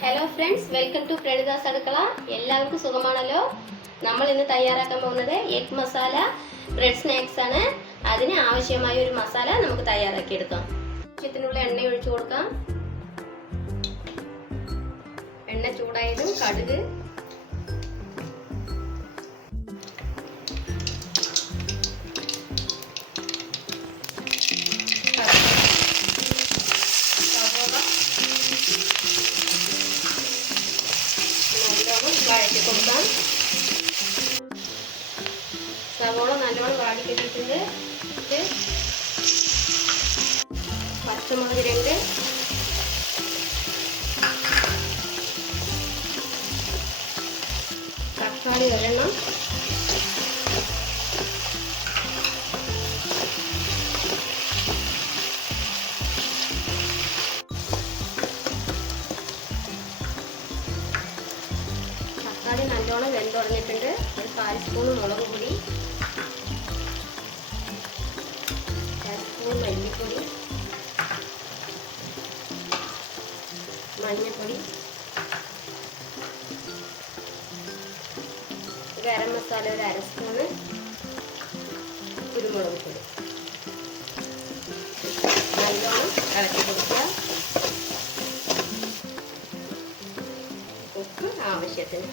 Hello friends, welcome to പ്രണീതാസ് അടുക്കള. എല്ലാവർക്കും സുഖമാണല്ലോ. നമ്മൾ ഇന്ന് തയ്യാറാക്കാൻ പോകുന്നത് എഗ് മസാല ബ്രെഡ് സ്നാക്സ് ആണ്. അതിന് ആവശ്യമായ ഒരു മസാല നമുക്ക് തയ്യാറാക്കി എടുക്കാം. ആവശ്യത്തിനുള്ള എണ്ണ ഒഴിച്ചു കൊടുക്കാം. എണ്ണ ചൂടായതും കടുക്, വഴറ്റി കൊടുക്കാം. സവോള നല്ലോണം വാടി കിട്ടിയിട്ടുണ്ട്. പച്ചമുളക് 2, തക്കാളി 1, തക്കാളി നല്ലോണം വെന്തുടഞ്ഞിട്ടുണ്ട്. ഒരു 1/4 സ്പൂൺ മുളക് പൊടി, 1 സ്പൂൺ മല്ലിപ്പൊടി, മഞ്ഞൾപ്പൊടി, ഗരം മസാല 1/2 സ്പൂണ്, കുരുമുളക് പൊടി നല്ലോണം ഇളക്കി കൊടുക്കുക. ഉപ്പ് ആവശ്യത്തിന്.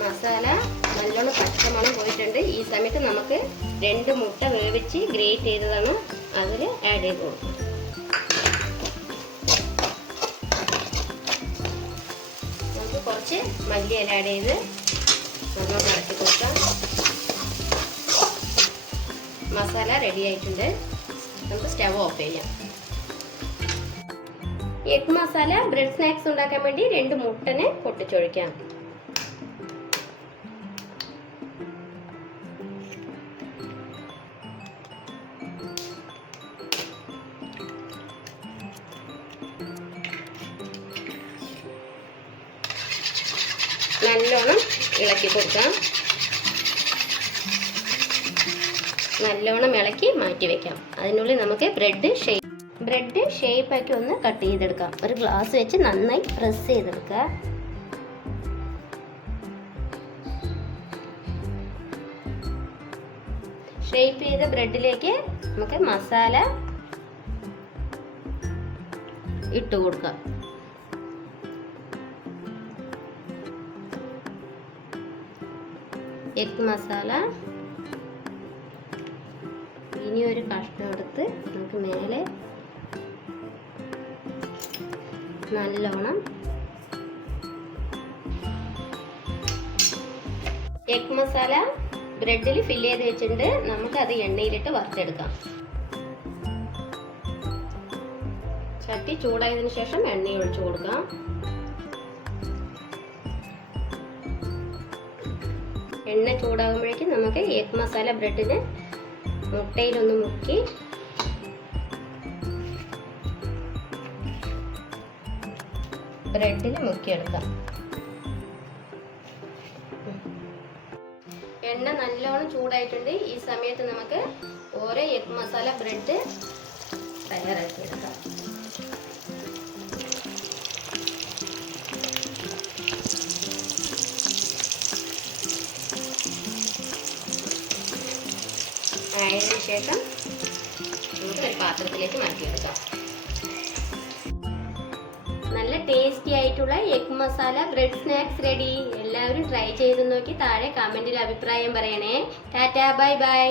മസാല നല്ലോണം പച്ചമണം പോയിട്ടുണ്ട്. ഈ സമയത്ത് നമുക്ക് 2 മുട്ട വേവിച്ച് ഗ്രേറ്റ് ചെയ്തതാണ് അതിൽ ആഡ് ചെയ്ത് കൊടുക്കും. നമുക്ക് കുറച്ച് മല്ലിയില ആഡ് ചെയ്ത് നല്ലോണം ഇളക്കി കൊടുക്കാം. മസാല റെഡി ആയിട്ടുണ്ട്. നമുക്ക് സ്റ്റവ് ഓഫ് ചെയ്യാം. എഗ് മസാല ബ്രെഡ് സ്നാക്സ് ഉണ്ടാക്കാൻ വേണ്ടി 2 മുട്ടനെ പൊട്ടിച്ചൊഴിക്കാം. നല്ലോണം ഇളക്കി കൊടുക്കാം. നല്ലോണം ഇളക്കി മാറ്റി വെക്കാം. അതിനുള്ളിൽ നമുക്ക് ബ്രെഡ് ഷേപ്പാക്കി ഒന്ന് കട്ട് ചെയ്തെടുക്കാം. ഒരു ഗ്ലാസ് വെച്ച് നന്നായി പ്രസ് ചെയ്തെടുക്കുക. ഷേപ്പ് ചെയ്ത ബ്രെഡിലേക്ക് നമുക്ക് മസാല ഇട്ട് കൊടുക്കാം. എഗ് മസാല ഇനി ഒരു കഷ്ണം എടുത്ത് നമുക്ക് മേലെ നല്ലോണം എഗ് മസാല ബ്രെഡിൽ ഫില്ല് ചെയ്ത് വെച്ചിട്ടുണ്ട്. നമുക്ക് അത് എണ്ണയിലിട്ട് വറുത്തെടുക്കാം. ചട്ടി ചൂടായതിനു ശേഷം എണ്ണ ഒഴിച്ചു കൊടുക്കാം. എണ്ണ ചൂടാകുമ്പോഴേക്കും നമുക്ക് എഗ് മസാല ബ്രെഡിന് മുട്ടയിലൊന്ന് മുക്കി ബ്രെഡിൽ മുക്കിയെടുക്കാം. എണ്ണ നല്ലോണം ചൂടായിട്ടുണ്ട്. ഈ സമയത്ത് നമുക്ക് ഓരോ എഗ് മസാല ബ്രെഡ് തയ്യാറാക്കിയെടുക്കാം. ആയതിനു ശേഷം നമുക്ക് ഒരു പാത്രത്തിലേക്ക് മാറ്റിയെടുക്കാം. നല്ല ടേസ്റ്റി ആയിട്ടുള്ള egg masala bread snacks ready. എല്ലാവരും ട്രൈ ചെയ്ത് നോക്കി താഴെ കമന്റിൽ അഭിപ്രായം പറയണേ. Tata, bye bye.